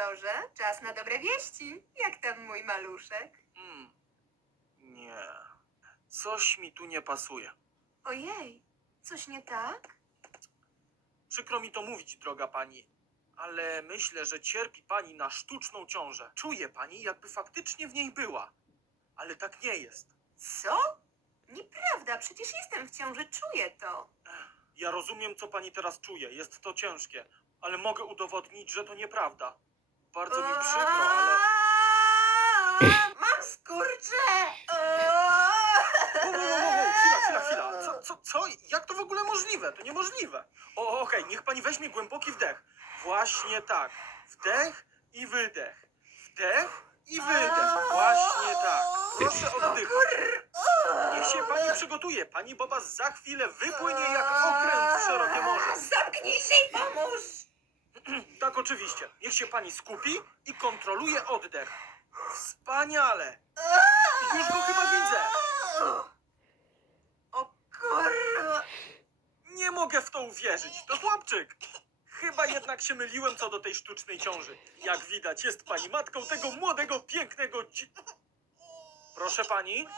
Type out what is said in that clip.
doktorze, czas na dobre wieści. Jak tam mój maluszek? Hmm. Nie. Coś mi tu nie pasuje. Ojej, coś nie tak? Przykro mi to mówić, droga pani, ale myślę, że cierpi pani na sztuczną ciążę. Czuje pani, jakby faktycznie w niej była. Ale tak nie jest. Co? Nieprawda, przecież jestem w ciąży, czuję to. Ja rozumiem, co pani teraz czuje. Jest to ciężkie, ale mogę udowodnić, że to nieprawda. Bardzo mi przykro, ale. Aaaa! Mam skurcze! Aaaa! Wo, wo, wo, wo, wo, chwila, chwila, chwila. Co, co, co? Jak to w ogóle możliwe? To niemożliwe. O, okej, niech pani weźmie głęboki wdech. Właśnie tak. Wdech i wydech. Wdech i wydech. Właśnie tak. Proszę oddychać. Niech się pani przygotuje. Pani Bobas za chwilę wypłynie jak okręt w szerokie morze. Zamknij się i pomóż! Tak, oczywiście. Niech się pani skupi i kontroluje oddech. Wspaniale. Już go chyba widzę. O kurwa! Nie mogę w to uwierzyć. To chłopczyk. Chyba jednak się myliłem co do tej sztucznej ciąży. Jak widać, jest pani matką tego młodego, pięknego dzi... Proszę pani?